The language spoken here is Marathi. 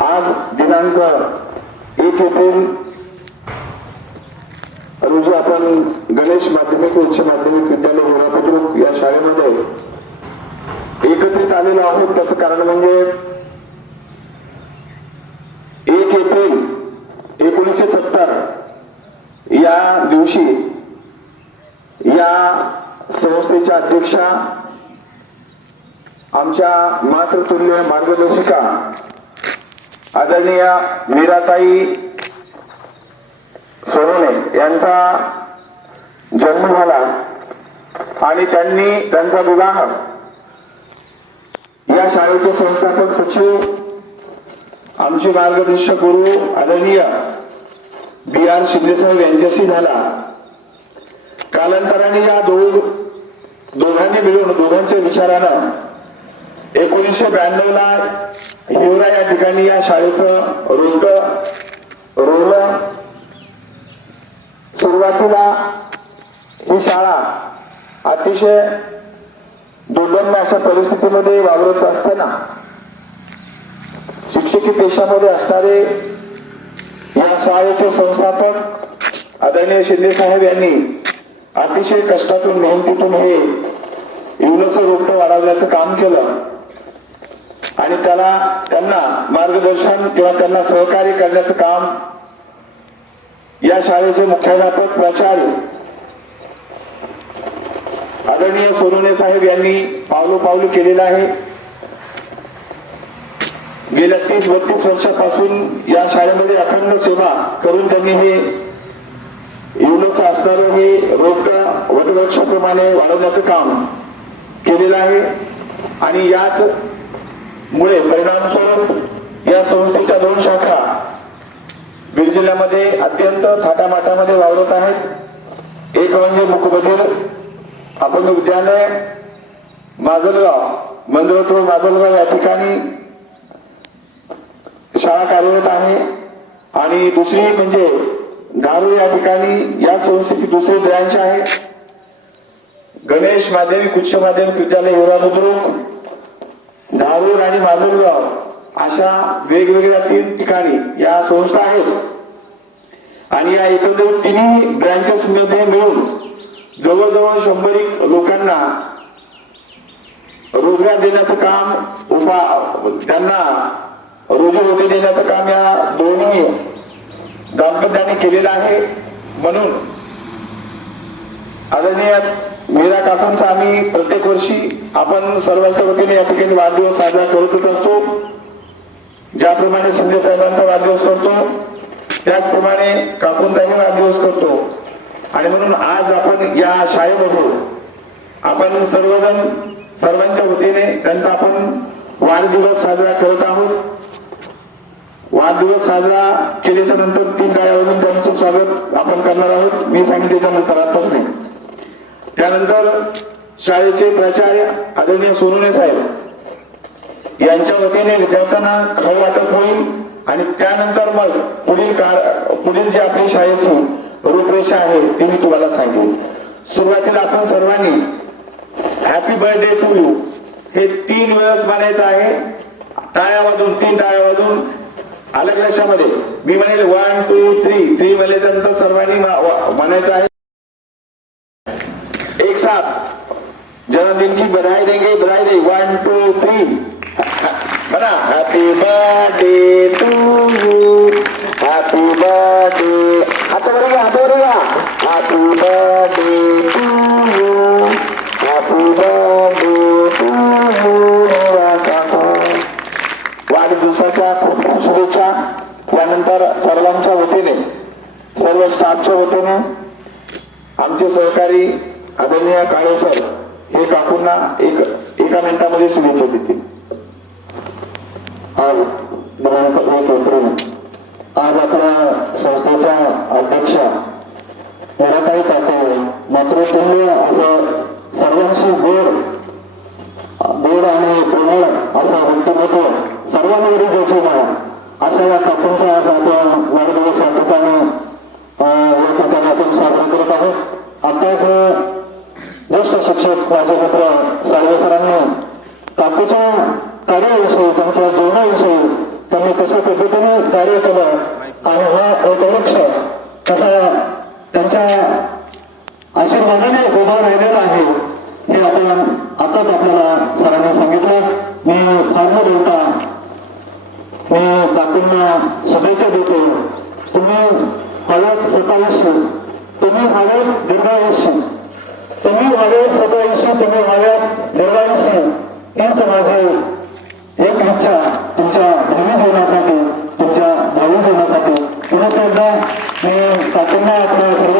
आज दिनांक 1 एप्रिल रोजी आपण गणेश माध्यमिक उच्च माध्यमिक विद्यालय होरापुद्रुक या शाळेमध्ये एकत्रित आलेलो आहोत। त्याचं कारण म्हणजे 1 एप्रिल 1970 या दिवशी या संस्थेच्या अध्यक्षा आमच्या मातृतुल्य मार्गदर्शिका आदरणीय मीराताई सोनवणे यांचा जन्म झाला आणि त्यांनी त्यांचा विवाह या शाळेचे संस्थापक सचिव आमचे मार्गदर्शक गुरु आदरणीय BR शिंदेसाहेब यांच्याशी झाला। कालांतराने या दोघांनी मिळून दोघांच्या विचारानं 1992 ला हिवरा या ठिकाणी या शाळेचं रोवलं। सुरुवातीला ही शाळा अतिशय दुर्गम अशा परिस्थितीमध्ये वावरत असताना शिक्षकी पेशामध्ये असणारे या शाळेचे संस्थापक आदरणीय शिंदे साहेब यांनी अतिशय कष्टातून मेहनतीतून हे इवलंचं रोपटं वाढवण्याचं काम केलं आणि त्यांना मार्गदर्शन किंवा त्यांना सहकार्य करण्याचं काम या शाळेचे मुख्याध्यापक प्राचार्य आदरणीय सोनवणे साहेब यांनी पावलोपावली केलेलं आहे। गेल्या 30-32 वर्षापासून या शाळेमध्ये अखंड सेवा करून त्यांनी हे इवलंचं असणारं हे रोपटं वटवृक्षाप्रमाणे वाढवण्याचं काम केलेलं आहे आणि याच मुळे परिणामस्वरूप या संस्थेच्या 2 शाखा बीड जिल्ह्यामध्ये अत्यंत थाटामाटामध्ये वावरत आहेत। एक म्हणजे मुकबधीर अपंग विद्यालय माजलगाव मंदरथ माजलगाव या ठिकाणी शाळा कार्यरत आहे आणि दुसरी म्हणजे धारूर या ठिकाणी या संस्थेची दुसरी ब्रँच आहे। गणेश माध्यमिक उच्च माध्यमिक विद्यालय होरापुद्रुक धारूर आणि माजलगाव अशा वेगवेगळ्या 3 ठिकाणी या संस्था आहेत आणि या एकंदरीत तिन्ही ब्रँचेस मध्ये मिळून जवळजवळ 100 लोकांना रोजगार देण्याचं काम त्यांना रोजी देण्याचं काम या दोन्ही दाम्पत्याने केलेलं आहे। म्हणून आदरणीय मीरा काकूंचा आम्ही प्रत्येक वर्षी आपण सर्वांच्या वतीने या ठिकाणी वाढदिवस साजरा करतच असतो। ज्याप्रमाणे शिंदे साहेबांचा वाढदिवस करतो त्याचप्रमाणे काकूंचाही वाढदिवस करतो आणि म्हणून आज आपण या शाळेमधून आपण सर्वांच्या वतीने त्यांचा आपण वाढदिवस साजरा करत आहोत। वाढदिवस साजरा केल्याच्या नंतर 3 टाळ्यावरून त्यांचं स्वागत आपण करणार आहोत। मी सांगितल्याच्या नंतर आताच नाही। त्यानंतर शाळेचे प्राचार्य आदरणीय सोनवणे साहेब यांच्या वतीने विद्यार्थ्यांना खाऊ वाटप होईल आणि त्यानंतर मग पुढील जी आपली शाळेची रूपरेषा आहे ती मी तुम्हाला सांगेन। सुरुवातीला आपण सर्वांनी हॅपी बर्थडे टू यू हे 3 वेळेस म्हणायचं आहे। टाळ्या वाजून 3 टाळ्या वाजून अलग लक्षामध्ये मी म्हणेल 1 2 3 3 म्हणायच्या नंतर सर्वांनी म्हणायचं आहे एक साथ जन्मदिन की बधाई देंगे। 1 2 3 बना happy birthday to you happy birthday हाथ बढ़ेगा happy birthday to you happy birthday to you. वाढदिवसाच्या खूप खूप शुभेच्छा। यानंतर सर्वांच्या वतीने सर्व स्टाफच्या वतीने आमचे सहकारी आदरणीय काळे सर हे काकूंना एका मिनिटामध्ये शुभेच्छा देतील। आज दिनांक 1 एप्रिल आज आपल्या संस्थेच्या अध्यक्षा मीराताई काकू मातृतुल्य असं सर्वांशी गोड आणि प्रेमळ असं व्यक्तिमत्व सर्वांवरील ज्याचे नाव अशा या काकूंचा आज आपण वाढदिवस या ठिकाणी आपण साजरा करत आहोत। आताच ज्येष्ठ शिक्षक माझे मित्र साळवे सरांनी काकूच्या कार्याविषयी त्यांच्या जीवनाविषयी त्यांनी कशा कार्य केलं आणि हा वटवृक्ष कसा त्यांच्या आशीर्वादाने उभा राहिलेला आहे हे आपण आताच आपल्याला सरांनी सांगितलं. मी फार न बोलता मी काकूंना शुभेच्छा देतो. तुम्ही व्हाव्यात सतायुष्य, तुम्ही व्हाव्यात दीर्घायुष्य, तुम्ही व्हाव्यात सतायुष्य, तुम्ही व्हाव्यात दीर्घायुष्य हीच माझी एक इच्छा तुमच्या भावी जीवनासाठी, तुमच्या भावी जीवनासाठी. पुन्हा एकदा मी काकूंना आपल्या सर्व